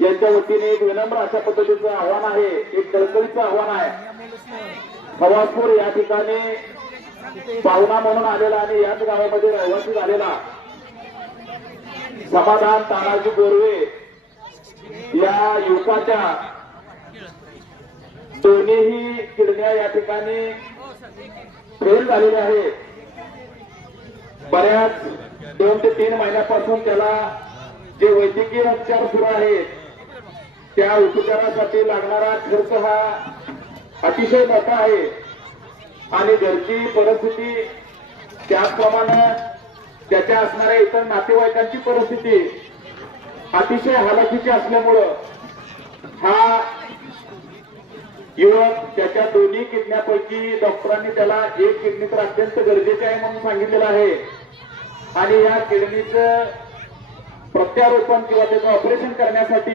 यांच्या वतीने एक विनम्र अशा पद्धतीचं आव्हान आहे, एक कळकळीचं आव्हान आहे। खवासपूर या ठिकाणी पाहुणा म्हणून आलेला आणि याच गावामध्ये रहिवासी झालेला समाधान तानाजी गोरवे या युवकाच्या दोन्हीही किडण्या या ठिकाणी फेल झालेल्या आहेत। बऱ्याच 2 ते 3 महिन्यापासून त्याला जे वैद्यकीय उपचार सुरू आहेत त्या उपचारासाठी लागणारा खर्च हा अतिशय मोठा आहे आणि घरची परिस्थिती त्याचप्रमाणे त्याच्या असणाऱ्या इतर नातेवाईकांची परिस्थिती अतिशय हालाखीची असल्यामुळं हा युवक त्याच्या दोन्ही किडन्यापैकी डॉक्टरांनी त्याला एक किडनी तर अत्यंत गरजेची आहे म्हणून सांगितलेलं आहे आणि या किडनीचं प्रत्यारोपण किंवा त्याचं ऑपरेशन करण्यासाठी